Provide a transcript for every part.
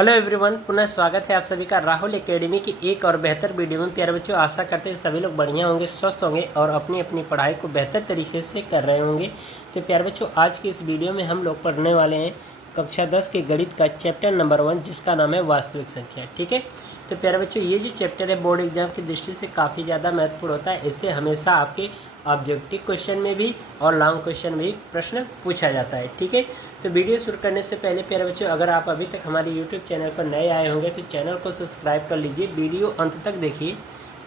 Hello everyone, पुनः स्वागत है आप सभी का राहुल एकेडमी की एक और बेहतर वीडियो में। प्यारे बच्चों, आशा करते हैं सभी लोग बढ़िया होंगे, स्वस्थ होंगे और अपनी अपनी पढ़ाई को बेहतर तरीके से कर रहे होंगे। तो प्यारे बच्चों, आज की इस वीडियो में हम लोग पढ़ने वाले हैं कक्षा 10 के गणित का चैप्टर नंबर 1, जिसका नाम है वास्तविक संख्या। ठीक है, तो प्यारे बच्चों, ये जो चैप्टर है बोर्ड एग्जाम की दृष्टि से काफ़ी ज़्यादा महत्वपूर्ण होता है। इससे हमेशा आपके ऑब्जेक्टिव क्वेश्चन में भी और लॉन्ग क्वेश्चन में भी प्रश्न पूछा जाता है। ठीक है, तो वीडियो शुरू करने से पहले प्यारे बच्चों, अगर आप अभी तक हमारे यूट्यूब चैनल पर नए आए होंगे तो चैनल को सब्सक्राइब कर लीजिए। वीडियो अंत तक देखिए।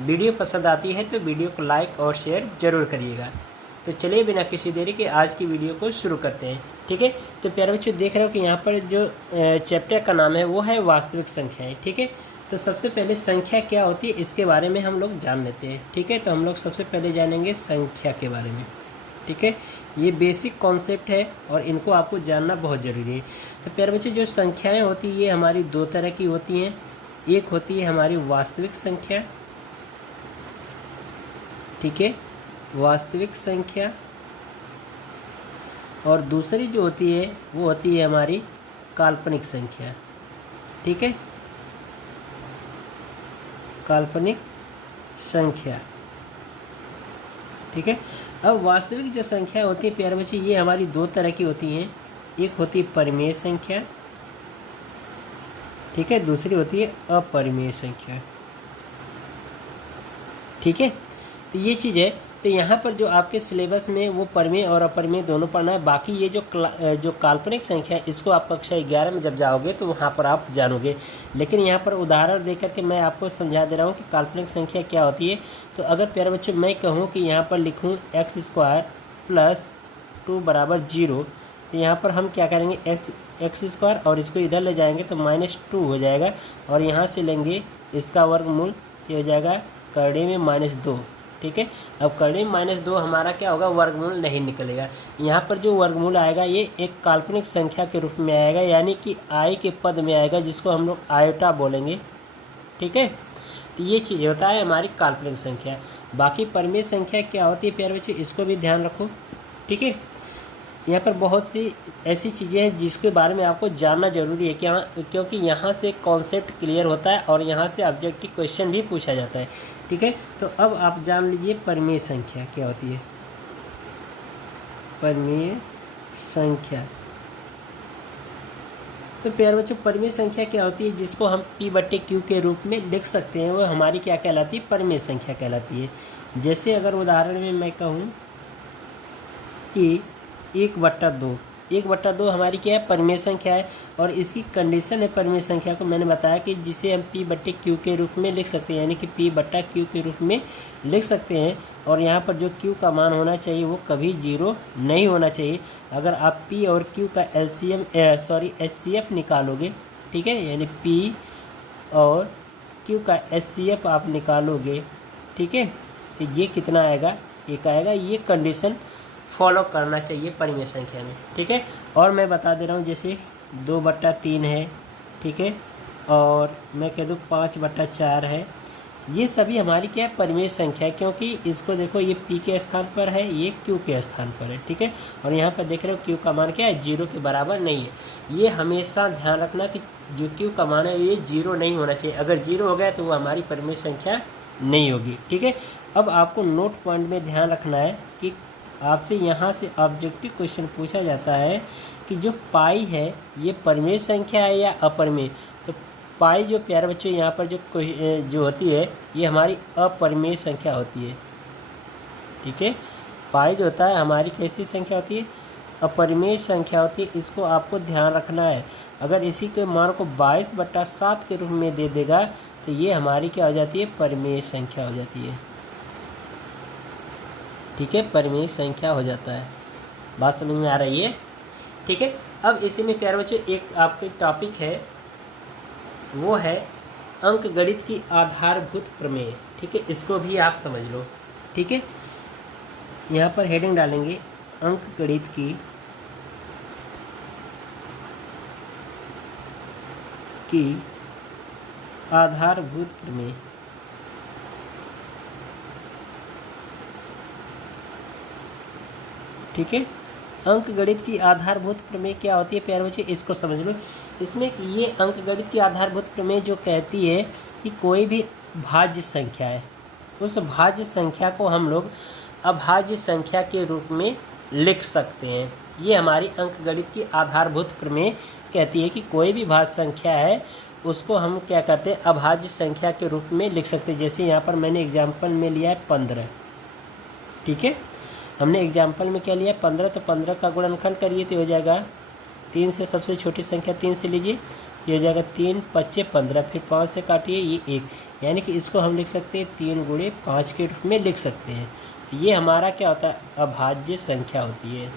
वीडियो पसंद आती है तो वीडियो को लाइक और शेयर जरूर करिएगा। तो चलिए बिना किसी देरी के आज की वीडियो को शुरू करते हैं। ठीक है, तो प्यारे बच्चों, देख रहे हो कि यहाँ पर जो चैप्टर का नाम है वो है वास्तविक संख्याएँ। ठीक है, तो सबसे पहले संख्या क्या होती है इसके बारे में हम लोग जान लेते हैं। ठीक है, तो हम लोग सबसे पहले जानेंगे संख्या के बारे में। ठीक है, ये बेसिक कॉन्सेप्ट है और इनको आपको जानना बहुत ज़रूरी है। तो प्यारे बच्चों, जो संख्याएं होती है ये हमारी दो तरह की होती हैं। एक होती है हमारी वास्तविक संख्या, ठीक है, वास्तविक संख्या, और दूसरी जो होती है वो होती है हमारी काल्पनिक संख्या। ठीक है, काल्पनिक संख्या। ठीक है, अब वास्तविक जो संख्या होती है प्यारे बच्चे, ये हमारी दो तरह की होती हैं। एक होती है परिमेय संख्या, ठीक है, दूसरी होती है अपरिमेय संख्या। ठीक है, तो ये चीज़ है। तो यहाँ पर जो आपके सिलेबस में वो परिमेय और अपरिमेय दोनों पढ़ना है। बाकी ये जो काल्पनिक संख्या है इसको आप कक्षा 11 में जब जाओगे तो वहाँ पर आप जानोगे। लेकिन यहाँ पर उदाहरण देकर के मैं आपको समझा दे रहा हूँ कि काल्पनिक संख्या क्या होती है। तो अगर प्यारे बच्चों मैं कहूँ कि यहाँ पर लिखूँ x² + 2 = 0, तो यहाँ पर हम क्या करेंगे, x² और इसको इधर ले जाएंगे तो -2 हो जाएगा, और यहाँ से लेंगे इसका वर्गमूल तो हो जाएगा करड़े में -2। ठीक है, अब करड़े में -2 हमारा क्या होगा, वर्गमूल नहीं निकलेगा। यहाँ पर जो वर्गमूल आएगा ये एक काल्पनिक संख्या के रूप में आएगा, यानी कि आई के पद में आएगा, जिसको हम लोग आयोटा बोलेंगे। ठीक है, तो ये चीज़ होता है हमारी काल्पनिक संख्या। बाकी परिमेय संख्या क्या होती है प्यारे बच्चों, इसको भी ध्यान रखो। ठीक है, यहाँ पर बहुत सी ऐसी चीज़ें हैं जिसके बारे में आपको जानना जरूरी है, क्योंकि यहाँ से कॉन्सेप्ट क्लियर होता है और यहाँ से ऑब्जेक्टिव क्वेश्चन भी पूछा जाता है। ठीक है, तो अब आप जान लीजिए परिमेय संख्या क्या होती है। परिमेय संख्या, तो प्यारे बच्चों, परिमेय संख्या क्या होती है, जिसको हम P/Q के रूप में लिख सकते हैं, वो हमारी क्या कहलाती है, परिमेय संख्या कहलाती है। जैसे अगर उदाहरण में मैं कहूँ कि 1/2 हमारी क्या है, परिमेय संख्या है, और इसकी कंडीशन है परिमेय संख्या को मैंने बताया कि जिसे हम P/Q के रूप में लिख सकते हैं, यानी कि P/Q के रूप में लिख सकते हैं। और यहाँ पर जो Q का मान होना चाहिए वो कभी 0 नहीं होना चाहिए। अगर आप P और Q का HCF निकालोगे, ठीक है, यानी P और Q का HCF आप निकालोगे, ठीक है, तो ये कितना आएगा, 1 आएगा। ये कंडीशन फॉलो करना चाहिए परिमेय संख्या में। ठीक है, और मैं बता दे रहा हूँ, जैसे 2/3 है, ठीक है, और मैं कह दूँ 5/4 है। ये सभी हमारी क्या है, परिमेय संख्या है, क्योंकि इसको देखो ये P के स्थान पर है, ये Q के स्थान पर है। ठीक है, और यहाँ पर देख रहे हो Q का मान क्या है, 0 के बराबर नहीं है। ये हमेशा ध्यान रखना कि जो Q का मान है ये 0 नहीं होना चाहिए। अगर 0 हो गया तो वो हमारी परिमेय संख्या नहीं होगी। ठीक है, अब आपको नोट पॉइंट में ध्यान रखना है कि आपसे यहाँ से ऑब्जेक्टिव क्वेश्चन पूछा जाता है कि जो पाई है ये परिमेय संख्या है या अपरिमेय। तो पाई जो प्यारे बच्चों यहाँ पर जो होती है ये हमारी अपरिमेय संख्या होती है। ठीक है, पाई जो होता है हमारी कैसी संख्या होती है, अपरिमेय संख्या होती है। इसको आपको ध्यान रखना है। अगर इसी के मान को 22/7 के रूप में दे देगा तो ये हमारी क्या हो जाती है, परिमेय संख्या हो जाती है। ठीक है, परिमेय संख्या हो जाता है। बात समझ में आ रही है। ठीक है, अब इसी में प्यारे बच्चों एक आपके टॉपिक है, वो है अंकगणित की आधारभूत प्रमेय। ठीक है, इसको भी आप समझ लो। ठीक है, यहाँ पर हेडिंग डालेंगे अंकगणित की आधारभूत प्रमेय। ठीक है, अंकगणित की आधारभूत प्रमेय क्या होती है प्यारे बच्चे, इसको समझ लो। इसमें ये अंकगणित की आधारभूत प्रमेय जो कहती है कि कोई भी भाज्य संख्या है, उस भाज्य संख्या को हम लोग अभाज्य संख्या के रूप में लिख सकते हैं। ये हमारी अंकगणित की आधारभूत प्रमेय कहती है कि कोई भी भाज्य संख्या है उसको हम क्या करते हैं, अभाज्य संख्या के रूप में लिख सकते हैं। जैसे यहाँ पर मैंने एग्जाम्पल में लिया है 15, ठीक है। हमने एग्जाम्पल में क्या लिया, 15, तो 15 का गुणनखंड करिए तो हो जाएगा 3 से सबसे छोटी संख्या 3 से लीजिए, ये हो जाएगा 3 × 5 = 15, फिर 5 से काटिए, ये 1, यानी कि इसको हम लिख सकते हैं 3 × 5 के रूप में लिख सकते हैं। तो ये हमारा क्या होता है, अभाज्य संख्या होती है,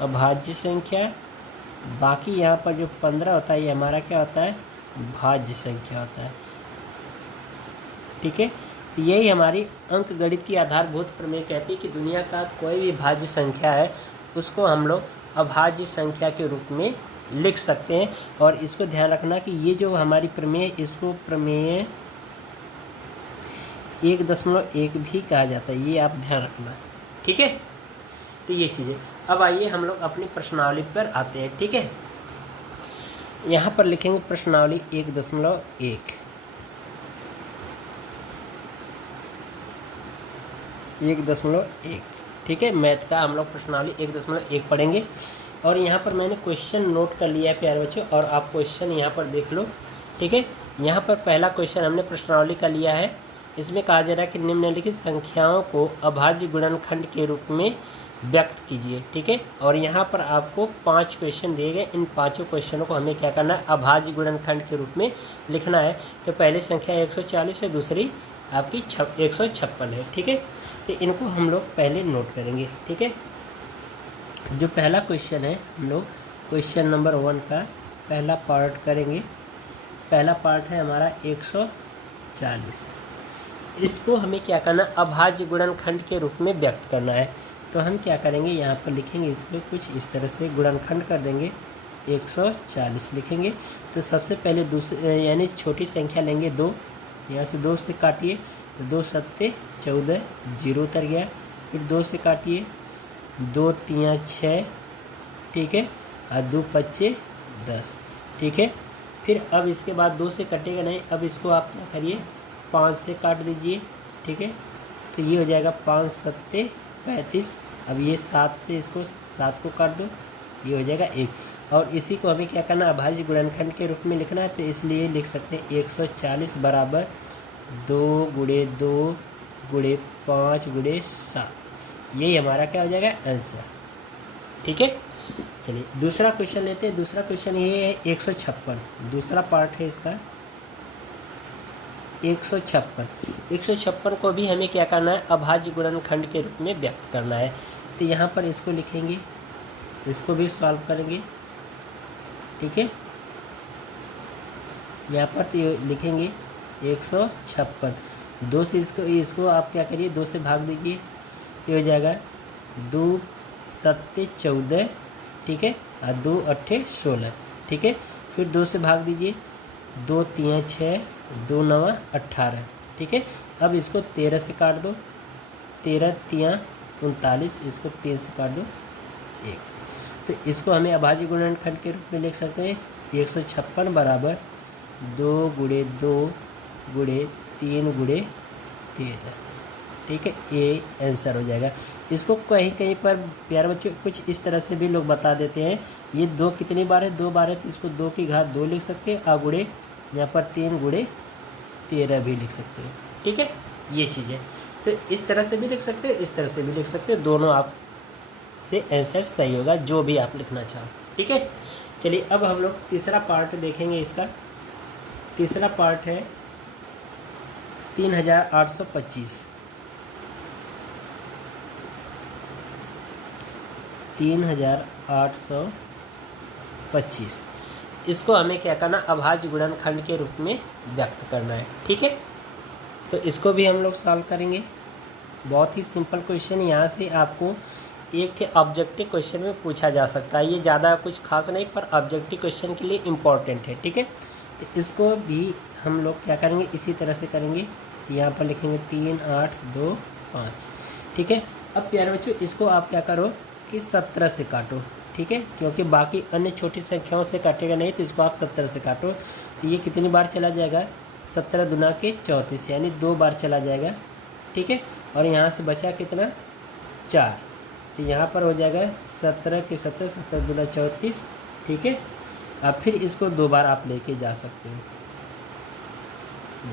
अभाज्य संख्या। बाकी यहाँ पर जो 15 होता है ये हमारा क्या होता है, भाज्य संख्या होता है, ठीक है। तो यही हमारी अंकगणित की आधारभूत प्रमेय कहती है कि दुनिया का कोई भी भाज्य संख्या है उसको हम लोग अभाज्य संख्या के रूप में लिख सकते हैं। और इसको ध्यान रखना कि ये जो हमारी प्रमेय, इसको प्रमेय 1.1 भी कहा जाता है, ये आप ध्यान रखना, ठीक है। तो ये चीज़ें, अब आइए हम लोग अपनी प्रश्नावली पर आते हैं, ठीक है। यहाँ पर लिखेंगे प्रश्नावली 1.1, 1.1, ठीक है। मैथ का हम लोग प्रश्नावली 1.1 पढ़ेंगे। और यहाँ पर मैंने क्वेश्चन नोट कर लिया है प्यारे बच्चों, और आप क्वेश्चन यहाँ पर देख लो, ठीक है। यहाँ पर पहला क्वेश्चन हमने प्रश्नावली का लिया है। इसमें कहा जा रहा है कि निम्नलिखित संख्याओं को अभाज्य गुणनखंड के रूप में व्यक्त कीजिए, ठीक है। और यहाँ पर आपको 5 क्वेश्चन दिए गए, इन 5 क्वेश्चनों को हमें क्या करना है, अभाज्य गुणनखंड के रूप में लिखना है। तो पहली संख्या 140 है, दूसरी आपकी 156 है, ठीक है। तो इनको हम लोग पहले नोट करेंगे, ठीक है। जो पहला क्वेश्चन है, हम लोग क्वेश्चन नंबर 1 का पहला पार्ट करेंगे। पहला पार्ट है हमारा 140। इसको हमें क्या करना, अभाज्य गुणनखंड के रूप में व्यक्त करना है। तो हम क्या करेंगे, यहाँ पर लिखेंगे इसको कुछ इस तरह से, गुणनखंड कर देंगे, 140 लिखेंगे। तो सबसे पहले दूसरे यानी छोटी संख्या लेंगे 2, यहाँ से 2 से काटिए तो 2 × 7 = 14, 0 उतर गया। फिर 2 से काटिए, 2 × 3 = 6, ठीक है, और 2 × 5 = 10, ठीक है। फिर अब इसके बाद 2 से कटेगा नहीं, अब इसको आप क्या करिए, 5 से काट दीजिए, ठीक है। तो ये हो जाएगा 5 × 7 = 35। अब ये 7 से इसको 7 को काट दो, ये हो जाएगा 1। और इसी को हमें क्या करना, अभाज्य गुणनखंड के रूप में लिखना है। तो इसलिए लिख सकते हैं 140 = 2 × 2 × 5 × 7। यही हमारा क्या हो जाएगा, आंसर, ठीक है। चलिए दूसरा क्वेश्चन लेते हैं। दूसरा क्वेश्चन ये है 156, दूसरा पार्ट है इसका 156 को भी हमें क्या करना है, अभाज्य गुणनखंड के रूप में व्यक्त करना है। तो यहाँ पर इसको लिखेंगे, इसको भी सॉल्व करेंगे, ठीक है। यहाँ पर तो लिखेंगे 156, 2 से इसको आप क्या करिए, 2 से भाग दीजिए, तो हो जाएगा 2 × 7 = 14, ठीक है, और 2 × 8 = 16, ठीक है। फिर 2 से भाग दीजिए, 2 × 3 = 6, 2 × 9 = 18, ठीक है। अब इसको 13 से काट दो, 13 × 3 = 39, इसको 3 से काट दो, 1। तो इसको हमें अभाज्य गुणनखंड के रूप में लिख सकते हैं 156 = 2 × 2 × 3 × 13, ठीक है। ये आंसर हो जाएगा। इसको कहीं कहीं पर प्यारे बच्चों कुछ इस तरह से भी लोग बता देते हैं, ये 2 कितनी बार है, 2 बार है, तो इसको 2 की घात 2 लिख सकते हैं, और गुणे यहाँ पर 3 × 13 भी लिख सकते हैं, ठीक है। ये चीज़ें तो इस तरह से भी लिख सकते हैं, इस तरह से भी लिख सकते हैं, दोनों आप से आंसर सही होगा, जो भी आप लिखना चाहो, ठीक है। चलिए अब हम लोग तीसरा पार्ट देखेंगे। इसका तीसरा पार्ट है 3825, 3825। इसको हमें क्या करना, अभाज्य गुणनखंड के रूप में व्यक्त करना है, ठीक है। तो इसको भी हम लोग सॉल्व करेंगे। बहुत ही सिंपल क्वेश्चन, यहाँ से आपको एक के ऑब्जेक्टिव क्वेश्चन में पूछा जा सकता है। ये ज़्यादा कुछ खास नहीं, पर ऑब्जेक्टिव क्वेश्चन के लिए इम्पॉर्टेंट है, ठीक है। तो इसको भी हम लोग क्या करेंगे, इसी तरह से करेंगे। तो यहाँ पर लिखेंगे 3 8 2 5, ठीक है। अब प्यारे बच्चों इसको आप क्या करो कि 17 से काटो, ठीक ठीक है, क्योंकि बाकी अन्य छोटी संख्याओं से काटेगा नहीं, तो इसको आप 17 से काटो। तो ये कितनी बार चला जाएगा, 17 दूना के 34, यानी 2 बार चला जाएगा, ठीक है। और यहाँ से बचा कितना, 4, तो यहाँ पर हो जाएगा 17 के 17, 17 दूना 34, ठीक है। अब फिर इसको 2 बार आप लेके जा सकते हो,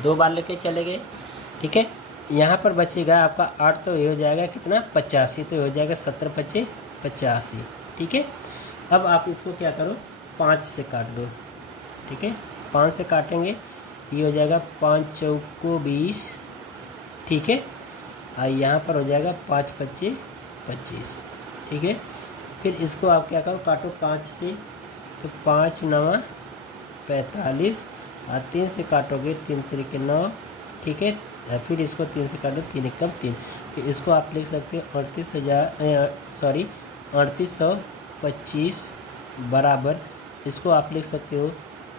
2 बार लेके चले गए, ठीक है। यहाँ पर बचेगा आपका 8, तो ये हो जाएगा कितना, 85, तो ये हो जाएगा 17 × 5 = 85, ठीक है। अब आप इसको क्या करो, 5 से काट दो, ठीक है। 5 से काटेंगे तो ये हो जाएगा 5 × 20, ठीक है। और यहाँ पर हो जाएगा 5 × 5 = 25, ठीक है। फिर इसको आप क्या करो, काटो 5 से, तो 5 × 9 = 45, और 3 से काटोगे 3 × 3 = 9, ठीक है। फिर इसको 3 से काटो, 3 × 1 = 3, तो इसको आप लिख सकते हो 3825 बराबर, इसको आप लिख सकते हो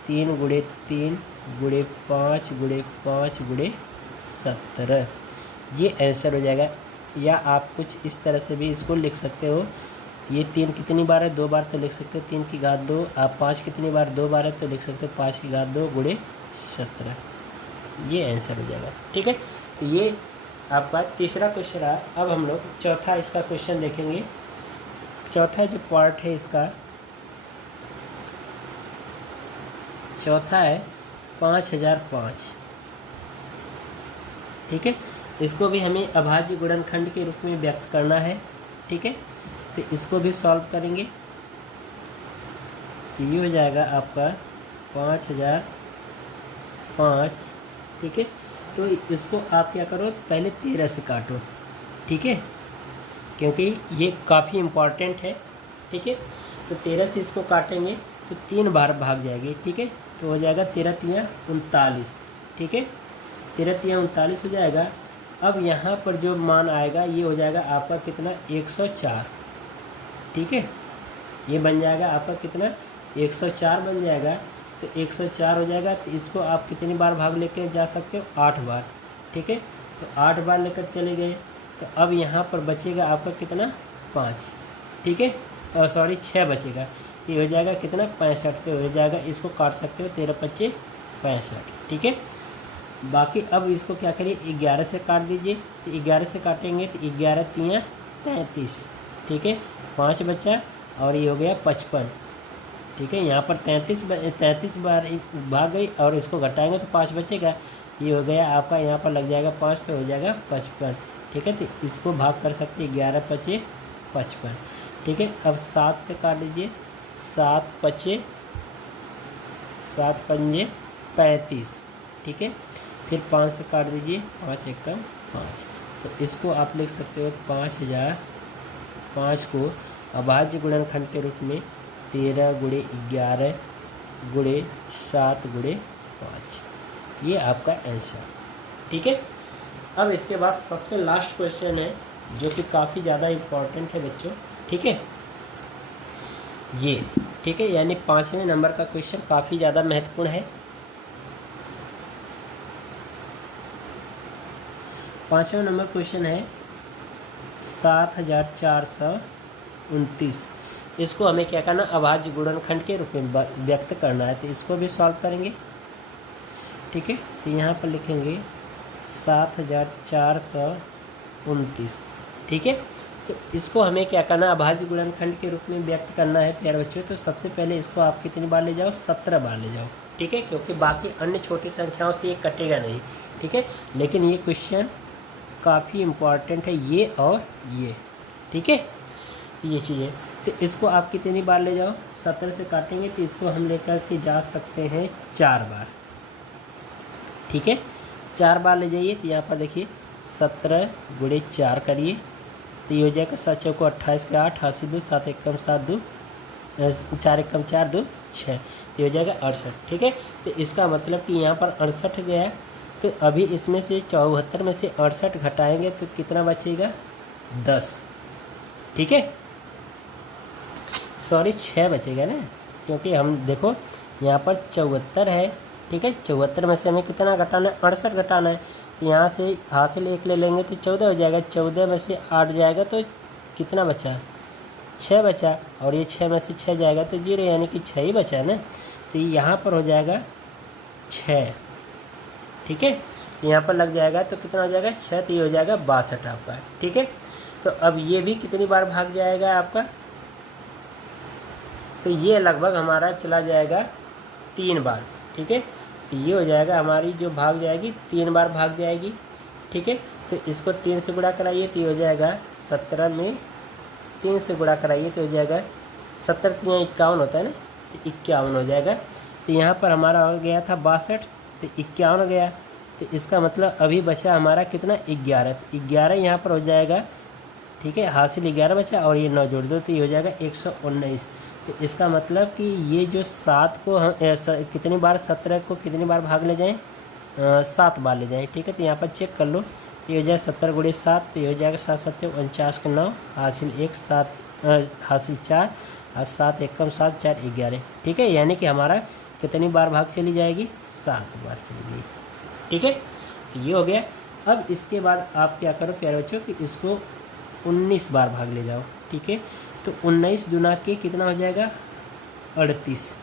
3 × 3 × 5 × 5 × 17, ये आंसर हो जाएगा। या आप कुछ इस तरह से भी इसको लिख सकते हो, ये 3 कितनी बार है, 2 बार, तो लिख सकते हो 3 की घात 2। आप 5 कितनी बार, 2 बार है, तो लिख सकते हो 5 की घात 2 × 17, ये आंसर हो जाएगा, ठीक है। तो ये आपका तीसरा क्वेश्चन रहा। अब हम लोग चौथा इसका क्वेश्चन देखेंगे। चौथा जो पार्ट है इसका, चौथा है 5005, ठीक है। इसको भी हमें अभाज्य गुणनखंड के रूप में व्यक्त करना है, ठीक है। तो इसको भी सॉल्व करेंगे, तो ये हो जाएगा आपका 5005, ठीक है। तो इसको आप क्या करो, पहले 13 से काटो, ठीक है, क्योंकि ये काफ़ी इम्पॉर्टेंट है, ठीक है। तो 13 से इसको काटेंगे तो 3 बार भाग जाएगी, ठीक है। तो हो जाएगा 13 × 3 = 39, ठीक है। 13 × 3 = 39 हो जाएगा। अब यहाँ पर जो मान आएगा ये हो जाएगा आपका कितना, 104, ठीक है। ये बन जाएगा आपका कितना, 104 बन जाएगा। तो 104 हो जाएगा, तो इसको आप कितनी बार भाग लेके जा सकते हो, 8 बार, ठीक है। तो 8 बार लेकर चले गए, तो अब यहाँ पर बचेगा आपका कितना, 5, ठीक है। और सॉरी 6 बचेगा, तो ये हो जाएगा कितना, 65, तो हो जाएगा, इसको काट सकते हो 13 × 5 = 65, ठीक है। बाकी अब इसको क्या करिए, 11 से काट दीजिए। तो 11 से काटेंगे तो 11 × 3 = 33, ठीक है। 5 बचा और ये हो गया 55, ठीक है। यहाँ पर 33 बार भाग गई, और इसको घटाएंगे तो 5 बचेगा, ये हो गया आपका, यहाँ पर लग जाएगा 5, तो हो जाएगा 55, ठीक है। तो इसको भाग कर सकते हैं 11 × 5 = 55, ठीक है। अब 7 से काट दीजिए, 7 × 5 = 35, ठीक है। फिर 5 से काट दीजिए, 5 × 1 = 5, तो इसको आप लिख सकते हो 5005 को अभाज्य गुणनखंड के रूप में 13 × 11 × 7 × 5, ये आपका आंसर, ठीक है। अब इसके बाद सबसे लास्ट क्वेश्चन है, जो कि काफ़ी ज़्यादा इम्पोर्टेंट है बच्चों, ठीक है, ये, ठीक है। यानी 5वें नंबर का क्वेश्चन काफ़ी ज़्यादा महत्वपूर्ण है। 5वां नंबर क्वेश्चन है 7429, इसको हमें क्या करना, अभाज्य गुणनखंड के रूप में व्यक्त करना है। तो इसको भी सॉल्व करेंगे, ठीक है। तो यहाँ पर लिखेंगे 7429, ठीक है। तो इसको हमें क्या करना, अभाज्य गुणनखंड के रूप में व्यक्त करना है प्यारे बच्चों। तो सबसे पहले इसको आप कितनी बार ले जाओ, 17 बार ले जाओ, ठीक है, क्योंकि बाकी अन्य छोटी संख्याओं से ये कटेगा नहीं, ठीक है। लेकिन ये क्वेश्चन काफ़ी इम्पॉर्टेंट है, ये और ये, ठीक है। तो ये चीज़ें, तो इसको आप कितनी बार ले जाओ, 17 से काटेंगे तो इसको हम लेकर के जा सकते हैं 4 बार, ठीक है। 4 बार ले जाइए। तो यहाँ पर देखिए 17 × 4 करिए, तो ये हो जाएगा 7 × 28 के 8, 80 2, 7 × 1 = 7 2, 4 × 1 = 4 2 6, तो ये हो जाएगा 68, ठीक है। तो इसका मतलब कि यहाँ पर 68 गया है। तो अभी इसमें से 74 में से 68 घटाएंगे तो कितना बचेगा, 10, ठीक है। सॉरी 6 बचेगा ना, क्योंकि हम देखो यहाँ पर 74 है, ठीक है। 74 में से हमें कितना घटाना है, 68 घटाना है। तो यहाँ से हासिल 1 ले लेंगे तो 14 हो जाएगा, 14 में से 8 जाएगा तो कितना बचा, 6 बचा और ये 6 में से 6 जाएगा तो 0, यानी कि 6 ही बचा ना। तो यहाँ पर हो जाएगा 6, ठीक है। यहाँ पर लग जाएगा तो कितना हो जाएगा 6, तो ये हो जाएगा 62 आपका, ठीक है। तो अब ये भी कितनी बार भाग जाएगा आपका, तो ये लगभग हमारा चला जाएगा 3 बार, ठीक है। तो ये हो जाएगा हमारी जो भाग जाएगी 3 बार भाग जाएगी, ठीक है। तो इसको 3 से गुणा कराइए तो ये हो जाएगा 17 में 3 से गुणा कराइए तो हो जाएगा 70, 3 51 होता है ना, तो 51 हो जाएगा। तो यहाँ पर हमारा हो गया था 62, तो 51 गया। तो इसका मतलब अभी बचा हमारा कितना 11, तो 11 यहाँ पर हो जाएगा, ठीक है। हासिल 11 बचा और ये 9 जोड़ दो तो ये हो जाएगा 119। तो इसका मतलब कि ये जो 7 को हम कितनी बार 17 को कितनी बार भाग ले जाएं, 7 बार ले जाएं, ठीक है। तो यहाँ पर चेक कर लो, ये हो जाएगा 70 गुणे 7, तो ये हो जाएगा 7 7 49 के 9, हासिल 1 7 हासिल 4 और 7 एकम 7 4 11, ठीक है। यानी कि हमारा कितनी बार भाग चली जाएगी, 7 बार चली गई, ठीक है। तो ये हो गया। अब इसके बाद आप क्या करो प्यारे बच्चों कि इसको 19 बार भाग ले जाओ, ठीक है। तो 19 दुना के कितना हो जाएगा 38,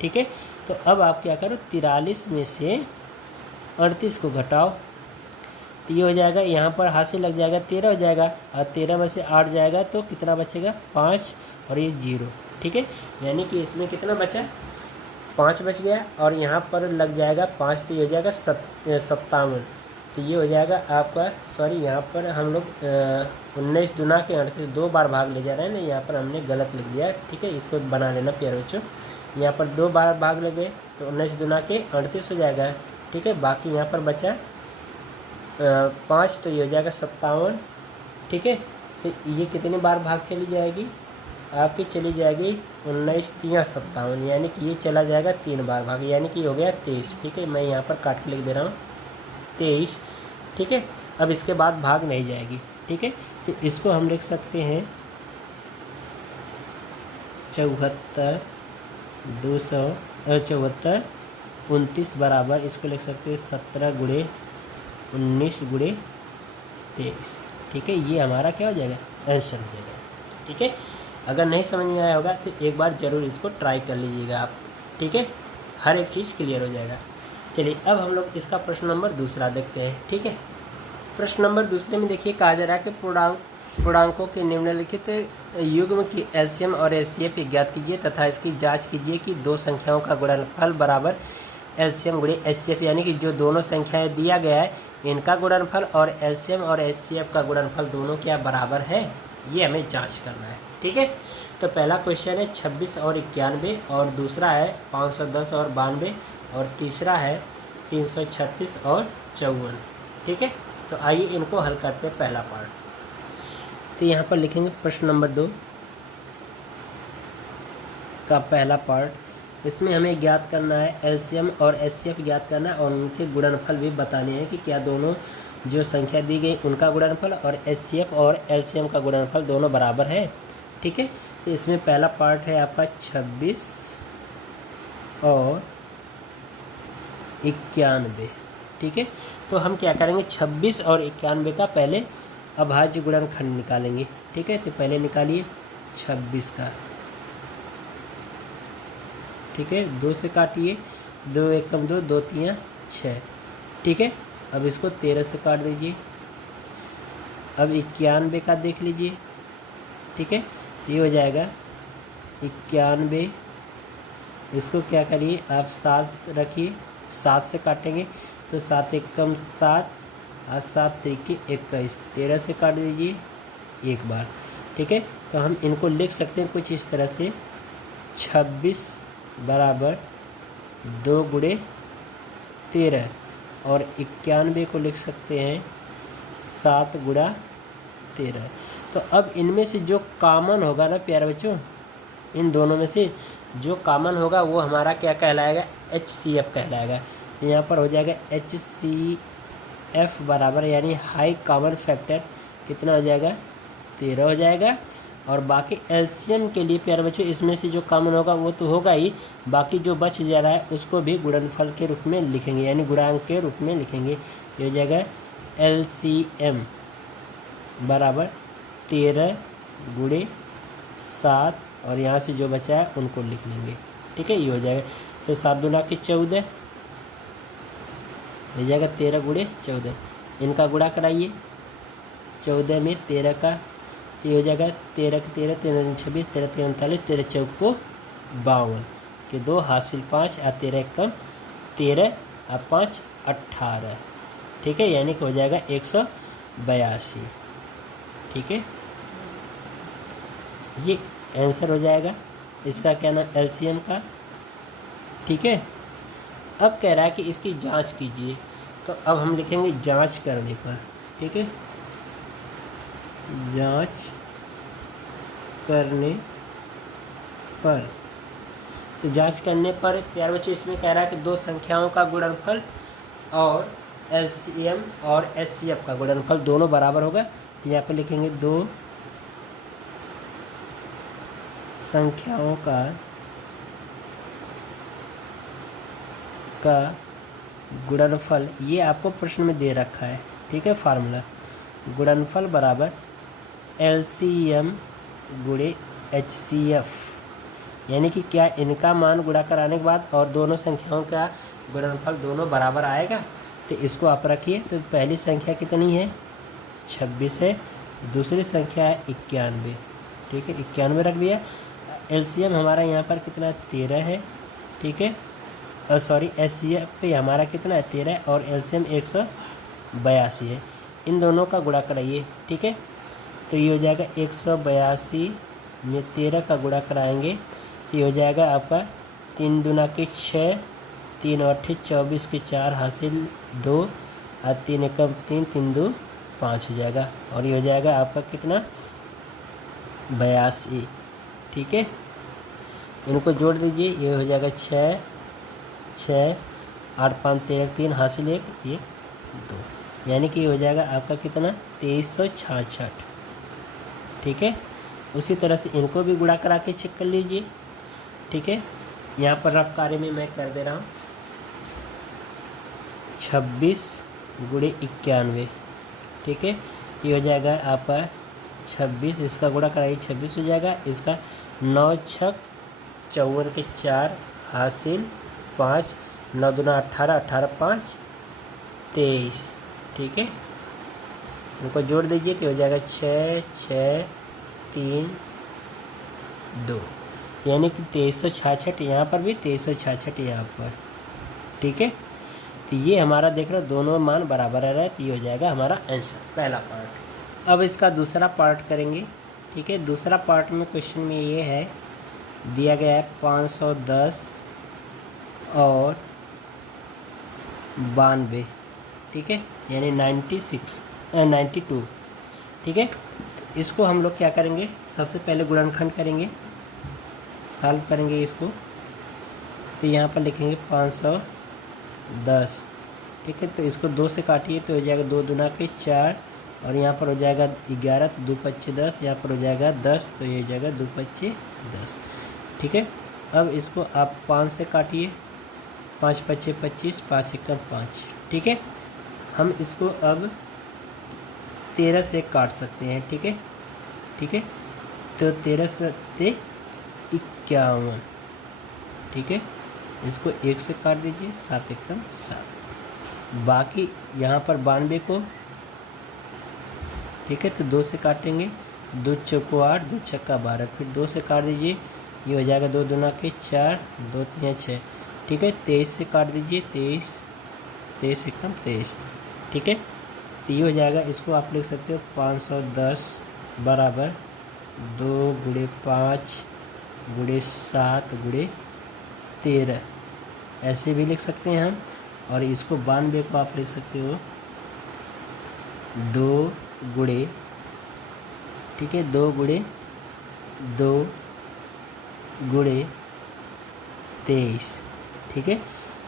ठीक है। तो अब आप क्या करो 43 में से 38 को घटाओ, तो ये हो जाएगा, यहाँ पर हासिल लग जाएगा 13 हो जाएगा, और 13 में से 8 जाएगा तो कितना बचेगा 5 और ये 0, ठीक है। यानी कि इसमें कितना बचा 5 बच गया और यहाँ पर लग जाएगा 5, तो ये हो जाएगा 57। तो ये हो जाएगा आपका, सॉरी यहाँ पर हम लोग 19 दुना के 38 2 बार भाग ले जा रहे हैं ना, यहाँ पर हमने गलत लिख दिया, ठीक है। इसको बना लेना प्यारे बच्चों, यहाँ पर 2 बार भाग ले गए तो 19 दुना के 38 हो जाएगा, ठीक है। बाकी यहाँ पर बचा 5, तो ये हो जाएगा 57, ठीक है। तो ये कितनी बार भाग चली जाएगी आपकी, चली जाएगी 19 3 57, यानी कि ये चला जाएगा 3 बार भाग, यानी कि हो गया 23, ठीक है। मैं यहाँ पर काट के लिख दे रहा हूँ 23, ठीक है। अब इसके बाद भाग नहीं जाएगी, ठीक है। तो इसको हम लिख सकते हैं 74 274 29 बराबर, इसको लिख सकते हैं 17 गुणे 19 गुणे 23, ठीक है। ये हमारा क्या हो जाएगा आंसर हो जाएगा, ठीक है। अगर नहीं समझ में आया होगा तो एक बार ज़रूर इसको ट्राई कर लीजिएगा आप, ठीक है। हर एक चीज़ क्लियर हो जाएगा। चलिए अब हम लोग इसका प्रश्न नंबर दूसरा देखते हैं, ठीक है। प्रश्न नंबर दूसरे में देखिए कहा जा रहा है कि पूर्णांकों के निम्नलिखित युग्म की एलसीएम और एचसीएफ ज्ञात कीजिए तथा इसकी जांच कीजिए कि दो संख्याओं का गुणनफल बराबर एलसीएम गुणे एचसीएफ, यानी कि जो दोनों संख्याएं दिया गया है इनका गुणनफल और एलसीएम और एचसीएफ का गुणनफल दोनों क्या बराबर है, ये हमें जाँच करना है, ठीक है। तो पहला क्वेश्चन है 26 और 91, और दूसरा है 510 और 92, और तीसरा है 336 और 54, ठीक है। तो आइए इनको हल करते हैं पहला पार्ट। तो यहाँ पर लिखेंगे प्रश्न नंबर 2 का पहला पार्ट, इसमें हमें ज्ञात करना है एलसीएम और एचसीएफ ज्ञात करना है और उनके गुणनफल भी बताने हैं कि क्या दोनों जो संख्या दी गई उनका गुणनफल और एचसीएफ और एलसीएम का गुणनफल दोनों बराबर है, ठीक है। तो इसमें पहला पार्ट है आपका 26 और 91, ठीक है। तो हम क्या करेंगे 26 और 91 का पहले अभाज्य गुणनखंड निकालेंगे, ठीक है। तो पहले निकालिए 26 का, ठीक है, 2 से काटिए, 2 एकम 2 2 3 6, ठीक है। अब इसको 13 से काट दीजिए। अब 91 का देख लीजिए, ठीक है। तो ये हो जाएगा 91, इसको क्या करिए आप 7 रखिए, 7 से काटेंगे तो 7 एकम 7 और 7 त्रिके 21, 13 से काट दीजिए एक बार, ठीक है। तो हम इनको लिख सकते हैं कुछ इस तरह से 26 बराबर 2 गुणे 13 और 91 को लिख सकते हैं 7 गुणा 13। तो अब इनमें से जो कॉमन होगा ना प्यारे बच्चों, इन दोनों में से जो कॉमन होगा वो हमारा क्या कहलाएगा HCF कहलाएगा। तो यहाँ पर हो जाएगा HCF बराबर, यानी हाई कॉमन फैक्टर कितना हो जाएगा 13 हो जाएगा। और बाकी एलसीएम के लिए प्यारे बच्चों इसमें से जो कॉमन होगा वो तो होगा ही, बाकी जो बच जा रहा है उसको भी गुणनफल के रूप में लिखेंगे, यानी गुणांक के रूप में लिखेंगे। ये हो जाएगा LCM बराबर 13 गुणे 7 और यहाँ से जो बचा है उनको लिख लेंगे। ठीक है, ये हो जाएगा। तो 7 दूना के 14 हो जाएगा, 13 गुणे 14। इनका गुणा कराइए 14 में 13 का, तो ये हो जाएगा 13 के 13, 13 26, 13 3 39, 13 चौक को 52 के 2 हासिल 5 और 13 कम 13 और 5 18। ठीक है, यानी कि हो जाएगा 182। ठीक है, ये आंसर हो जाएगा इसका क्या नाम एलसीएम का। ठीक है, अब कह रहा है कि इसकी जांच कीजिए, तो अब हम लिखेंगे जांच करने पर। ठीक है, जांच करने पर, तो जांच करने पर प्यारे बच्चों इसमें कह रहा है कि दो संख्याओं का गुणनफल और एलसीएम और एचसीएफ का गुणनफल दोनों बराबर होगा। तो यहाँ पर लिखेंगे दो संख्याओं का गुणनफल, ये आपको प्रश्न में दे रखा है। ठीक है, फार्मूला गुणनफल बराबर एलसीएम गुणे एचसीएफ, यानी कि क्या इनका मान गुणा कराने के बाद और दोनों संख्याओं का गुणनफल दोनों बराबर आएगा। तो इसको आप रखिए। तो पहली संख्या कितनी है 26 है, दूसरी संख्या है 91। ठीक है, 91 रख दिया। एलसीएम हमारा यहाँ पर कितना 13 है। ठीक है, और सॉरी एचसीएफ पे हमारा कितना है 13 और एलसीएम 182 है। इन दोनों का गुणा कराइए। ठीक है, तो ये हो जाएगा 182 में 13 का गुणा कराएंगे, तो ये हो जाएगा आपका 3 दूना के 6, 3 और 24 के 4 हासिल 2 और 3 एकम 3, 3 2 5 हो जाएगा, और ये हो जाएगा आपका कितना 82। ठीक है, इनको जोड़ दीजिए, ये हो जाएगा 6 6 8 5 13 3 हासिल 1 1 2, यानी कि हो जाएगा आपका कितना 2366। ठीक है, उसी तरह से इनको भी गुणा करा के चेक कर लीजिए। ठीक है, यहाँ पर रफ कार्य में मैं कर दे रहा हूँ 26 गुणे 91। ठीक है, तो ये हो जाएगा आपका 26, इसका गुणा कराइए 26 हो जाएगा, इसका 9 छक 54 के 4 हासिल 5, 9 दूना 18, 18 5 23। ठीक है, इनको जोड़ दीजिए तो हो जाएगा 6 6 3 2, यानी कि 2366। यहाँ पर भी 2366 यहाँ पर। ठीक है, तो ये हमारा देख रहे हो दोनों मान बराबर आ रहा है, तो ये हो जाएगा हमारा आंसर पहला पार्ट। अब इसका दूसरा पार्ट करेंगे। ठीक है, दूसरा पार्ट में क्वेश्चन में ये है दिया गया है 510 और 92। ठीक है, यानी 92। ठीक है, तो इसको हम लोग क्या करेंगे, सबसे पहले गुणनखंड करेंगे, सॉल्व करेंगे इसको। तो यहाँ पर लिखेंगे 510। ठीक है, तो इसको 2 से काटिए तो हो जाएगा 2 दूना के 4, और यहाँ पर हो जाएगा 11, तो 2 5 10, यहाँ पर हो जाएगा 10, तो ये हो जाएगा 2 5 10। ठीक है, अब इसको आप 5 से काटिए, 5 5 25, 5 1 5। ठीक है, हम इसको अब 13 से काट सकते हैं। ठीक है, ठीक है, तो 13 से 51। ठीक है, इसको 1 से काट दीजिए, 7 1 7। बाकी यहाँ पर 92 को, ठीक है, तो 2 से काटेंगे, 2 चौको 8, 2 छक्का 12, फिर 2 से काट दीजिए, ये हो जाएगा 2 दूना के 4, 2 3 6। ठीक है, 23 से काट दीजिए, 23 23 1 23। ठीक है, तो ये हो जाएगा, इसको आप लिख सकते हो 510 बराबर 2 गुणे 5 गुणे 7 गुणे 13, ऐसे भी लिख सकते हैं हम। और इसको 92 को आप लिख सकते हो 2 गुणे, ठीक है, 2 गुणे 2 गुणे 23। ठीक है,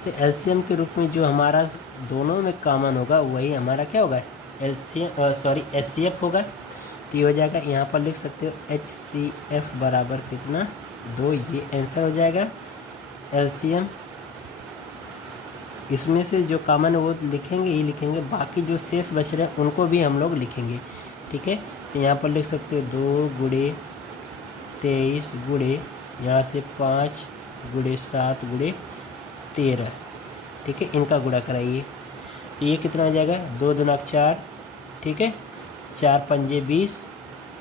तो एलसीएम के रूप में जो हमारा दोनों में कॉमन होगा वही हमारा क्या होगा एलसीएम, सॉरी एचसीएफ होगा। तो ये हो जाएगा, यहाँ पर लिख सकते हो एचसीएफ बराबर कितना 2, ये आंसर हो जाएगा। एलसीएम इसमें से जो कॉमन है वो लिखेंगे ही लिखेंगे, बाकी जो शेष बच रहे हैं उनको भी हम लोग लिखेंगे। ठीक है, तो यहाँ पर लिख सकते हो 2 गुणे 23 गुणे यहाँ से 5 गुणे 7 गुणे 13, ठीक है। इनका गुणा कराइए तो ये कितना हो जाएगा, 2 दूना 4, ठीक है, 4 पंजे 20,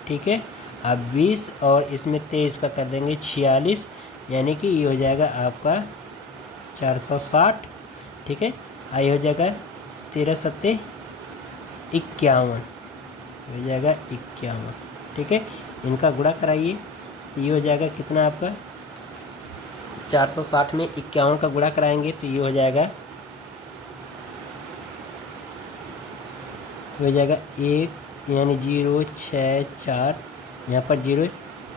ठीक है। अब 20 और इसमें 23 का कर देंगे 46, यानी कि ये हो जाएगा आपका 460, ठीक है। आई हो जाएगा 13 सत्ते 51, हो जाएगा 51, ठीक है। इनका गुणा कराइए तो ये हो जाएगा कितना आपका, 460 में 51 का गुणा कराएंगे तो ये हो जाएगा 1 यानी 0 6 4, यहाँ पर 0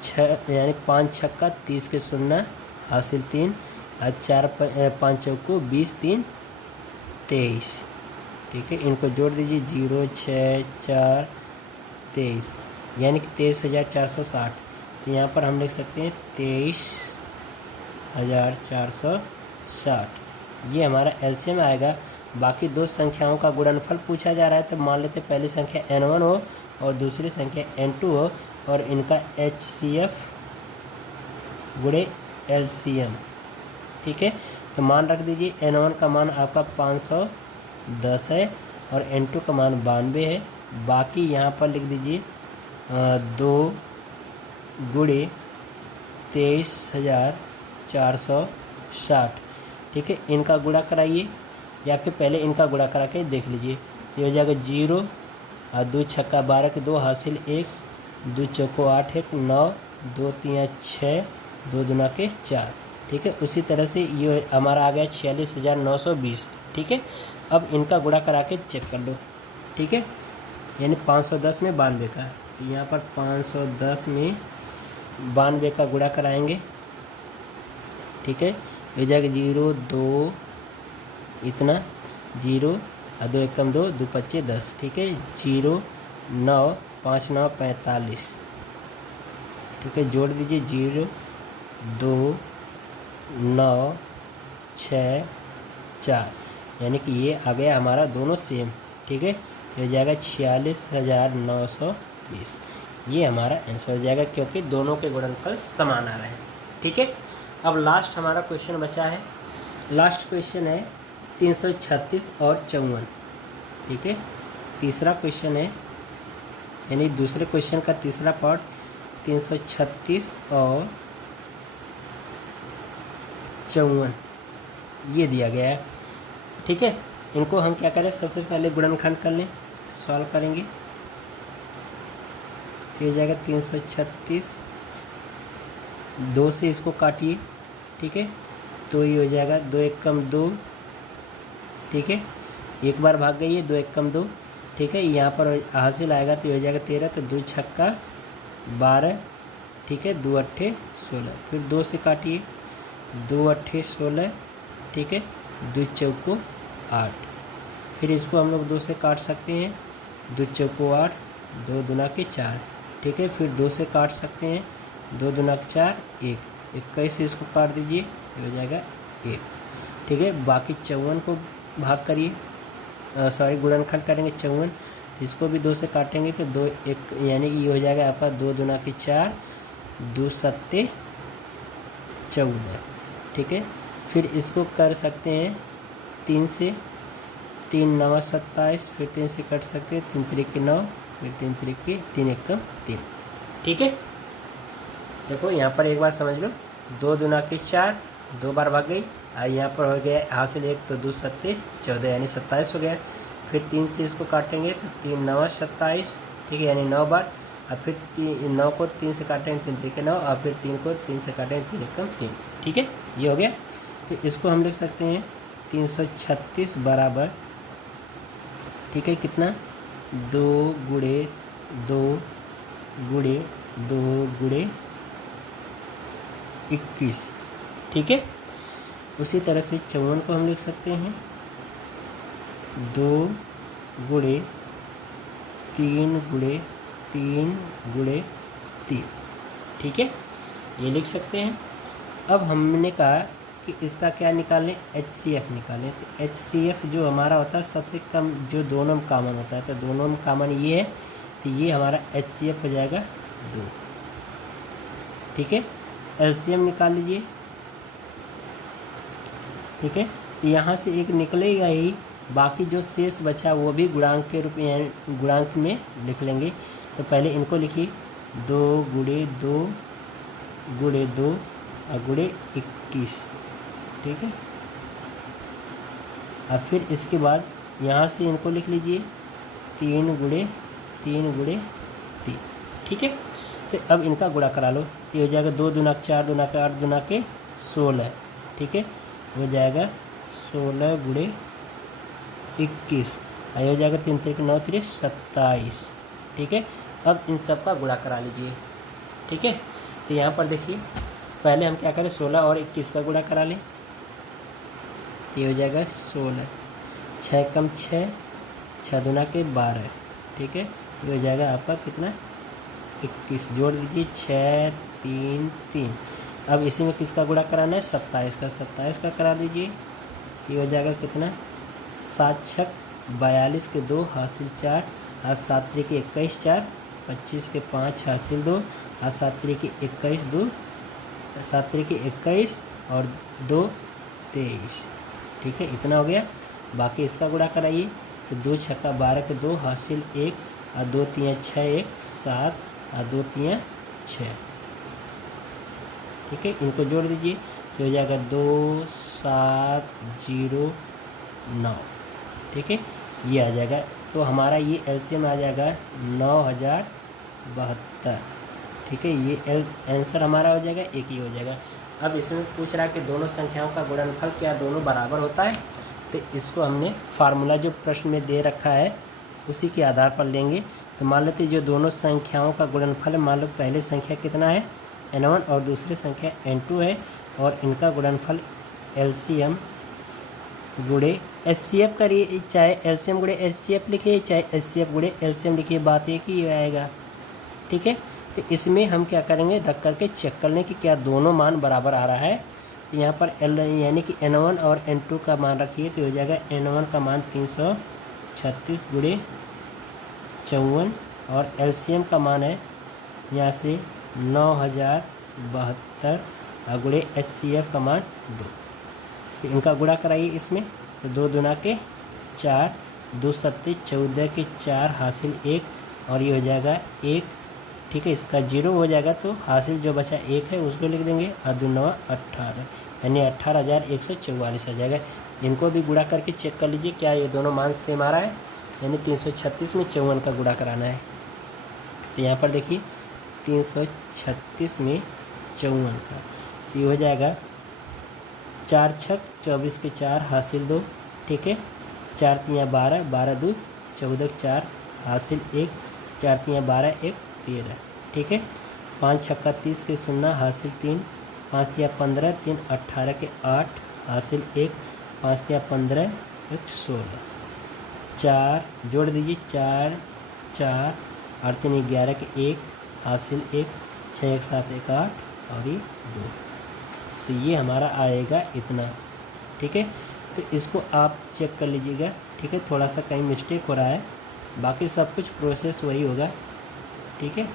6 यानी 5 छक्का 30 के 0 हासिल 3, और 4 5 चौको 20 3 23, ठीक है। इनको जोड़ दीजिए 0 6 4 23, यानी कि 23,460। तो यहाँ पर हम लिख सकते हैं 23,460, ये हमारा एलसीएम आएगा। बाकी दो संख्याओं का गुणनफल पूछा जा रहा है, तो मान लेते पहली संख्या n1 हो और दूसरी संख्या n2 हो, और इनका HCF गुणे LCM, ठीक है। तो मान रख दीजिए n1 का मान आपका 510 है और n2 का मान 92 है। बाकी यहाँ पर लिख दीजिए 2 गुणे 23,460, ठीक है। इनका गुणा कराइए या फिर पहले इनका गुणा करा के देख लीजिए। तो हो जाएगा 0 और 2 छक्का 12 के 2 हासिल 1, 2 चौको 8 1 9, 2 3 6, 2 दूना के 4, ठीक है। उसी तरह से ये हमारा आ गया 46,920, ठीक है। अब इनका गुणा करा के चेक कर लो, ठीक है। यानी 510 में 92 का, तो यहाँ पर 510 में 92 का गुणा कराएंगे, ठीक है। हो जाएगा 0 2 इतना 0 और 2 एकम 2 2 पच्चे 10, ठीक है। 0 9 5 9 45, ठीक है। जोड़ दीजिए 0 2 9 6 4, यानी कि ये आ गया हमारा दोनों सेम, ठीक है। तो हो जाएगा 46,920, ये हमारा आंसर हो जाएगा, क्योंकि दोनों के गुणनफल समान आ रहे हैं, ठीक है। अब लास्ट हमारा क्वेश्चन बचा है। लास्ट क्वेश्चन है 336 और 54, ठीक है। तीसरा क्वेश्चन है, यानी दूसरे क्वेश्चन का तीसरा पार्ट 336 और 54 ये दिया गया है, ठीक है। इनको हम क्या करें, सबसे पहले गुणनखंड कर लें, सॉल्व करेंगे तो ये जाएगा 336, 2 से इसको काटिए, ठीक है। तो ये हो जाएगा 2 एकम 2, ठीक है। एक बार भाग गई है, 2 एकम 2, ठीक है। यहाँ पर हासिल आएगा तो ये हो जाएगा 13, तो 2 छक्का 12, ठीक है। 2 अट्ठे 16, फिर 2 से काटिए, 2 अट्ठे 16, ठीक है। 2 चौको 8, फिर इसको हम लोग 2 से काट सकते हैं, 2 चौको 8, 2 दूना के 4, ठीक है। फिर 2 से काट सकते हैं, 2 दूना के 4 1, 21 से इसको काट दीजिए, हो जाएगा 1, ठीक है। बाकी 54 को भाग करिए, सॉरी गुणनखंड करेंगे 54, तो इसको भी 2 से काटेंगे तो 2 1, यानी कि ये हो जाएगा आपका 2 दूना के 4, 2 सत्ते 14, ठीक है। फिर इसको कर सकते हैं 3 से, 3 9 27, फिर 3 से कट सकते हैं, 3 त्रिक 9, फिर 3 त्रिक 3 एकम 3, ठीक है। देखो यहाँ पर एक बार समझ लो, 2 दूना के 4, 2 बार भाग गई, यहाँ पर हो गया हासिल 1, तो 2 सत्ते 14, यानी 27 हो गया। फिर 3 से इसको काटेंगे तो 3 9 27, ठीक है, यानी 9 बार। और फिर 9 को 3 से काटेंगे, 3 त्रिक 9, और फिर 3 को 3 से काटेंगे, 3 एकम 3, ठीक है। ये हो गया। तो इसको हम लिख सकते हैं 336 बराबर, ठीक है, कितना 2 गुणे 2 गुणे 2 गुणे 21, ठीक है। उसी तरह से 54 को हम लिख सकते हैं 2 गुणे 3 गुणे 3 गुणे 3, ठीक है, ये लिख सकते हैं। अब हमने कहा कि इसका क्या निकालें, HCF निकालें। तो HCF जो हमारा होता है सबसे कम, जो दोनों में कॉमन होता है, तो दोनों में कॉमन ये है, तो ये हमारा HCF हो जाएगा 2, ठीक है। एलसीएम निकाल लीजिए, ठीक है। तो यहाँ से एक निकलेगा ही, बाकी जो शेष बचा वो भी गुणांक के रूप में, गुणांक में लिख लेंगे। तो पहले इनको लिखिए 2 गुणे 2 गुणे 2 और गुणे 21, ठीक है। अब फिर इसके बाद यहाँ से इनको लिख लीजिए 3 गुणे 3 गुणे 3, ठीक है। तो अब इनका गुणा करा लो, ये हो जाएगा 2 दूना 4 दूना 8 दूना 16, ठीक है। हो जाएगा 16 गुणे 21, ये हो जाएगा 3 3 9 3 27, ठीक है। अब इन सब का गुणा करा लीजिए, ठीक है। तो यहाँ पर देखिए पहले हम क्या करें, 16 और 21 का गुणा करा लें। तो ये हो जाएगा 16, 6 कम 6, 6 दूना 12, ठीक है। ये हो जाएगा आपका कितना 21, जोड़ दीजिए 6 3 3। अब इसी में किसका गुणा कराना है, 27 का, 27 का करा दीजिए। तो ये हो जाएगा कितना 7 छक 42 के 2 हासिल 4, आज 7 3 के 21 4, 25 के 5 हासिल 2, आज 7 3 के 21 2, 7 3 के 21 और 2 23, ठीक है। इतना हो गया। बाकी इसका गुणा कराइए, तो 2 छक्का 12 के 2 हासिल 1, और 2 3 6 1 7, और 2 3 6, ठीक है। इनको जोड़ दीजिए, तो हो जाएगा 2 7 0 9, ठीक है। ये आ जाएगा, तो हमारा ये एलसीएम आ जाएगा 9072, ठीक है। ये आंसर हमारा हो जाएगा, एक ही हो जाएगा। अब इसमें पूछ रहा है कि दोनों संख्याओं का गुणनफल क्या दोनों बराबर होता है। तो इसको हमने फार्मूला जो प्रश्न में दे रखा है उसी के आधार पर लेंगे। तो मान लेते जो दोनों संख्याओं का गुणनफल, मान लो पहले संख्या कितना है n1 और दूसरी संख्या n2 है, और इनका गुणनफल LCM गुणे HCF करिए, चाहे LCM गुणे HCF लिखिए चाहे HCF गुणे LCM लिखिए, बात एक ही आएगा, ठीक है। तो इसमें हम क्या करेंगे, रख करके चेक कर लें कि क्या दोनों मान बराबर आ रहा है। तो यहाँ पर L यानी कि n1 और n2 का मान रखिए, तो हो जाएगा n1 का मान 336 गुणे 54, और LCM का मान है यहाँ से 9072, और गुणे HCF का मान 2। तो इनका गुणा कराइए इसमें, तो 2 दूना के 4, 2 सत्ते 14 के 4 हासिल 1, और ये हो जाएगा 1, ठीक है। इसका 0 हो जाएगा, तो हासिल जो बचा 1 है उसको लिख देंगे, और 2 9 18, यानी 18144 आ जाएगा। इनको भी गुणा करके चेक कर लीजिए क्या ये दोनों मान सेम आ रहा है, यानी 336 में 54 का गुणा कराना है। तो यहाँ पर देखिए 336 में 54 का, तो ये हो जाएगा 4 छक 24 के 4 हासिल 2, ठीक है। 4 3 12, 12 2 14 4 हासिल 1, 4 3 12 1 13, ठीक है। 5 छक्का 30 के 0 हासिल 3, 5 3 15 3 18 के 8 हासिल 1, 5 3 15 1 16, 4 जोड़ दीजिए 4 4, 8 3 11 के 1 हासिल 1, 6 1 7 1 8, और ये 2। तो ये हमारा आएगा इतना, ठीक है। तो इसको आप चेक कर लीजिएगा, ठीक है। थोड़ा सा कहीं मिस्टेक हो रहा है, बाकी सब कुछ प्रोसेस वही होगा, ठीक है।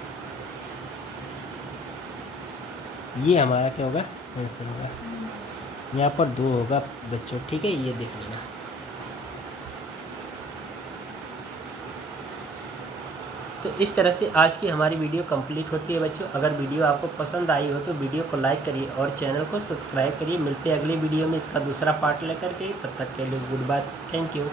ये हमारा क्या होगा, आंसर होगा। यहाँ पर 2 होगा बच्चों, ठीक है, ये देख लेना। तो इस तरह से आज की हमारी वीडियो कंप्लीट होती है बच्चों। अगर वीडियो आपको पसंद आई हो तो वीडियो को लाइक करिए और चैनल को सब्सक्राइब करिए। मिलते हैं अगली वीडियो में इसका दूसरा पार्ट लेकर के, तब तक के लिए गुड बाय, थैंक यू।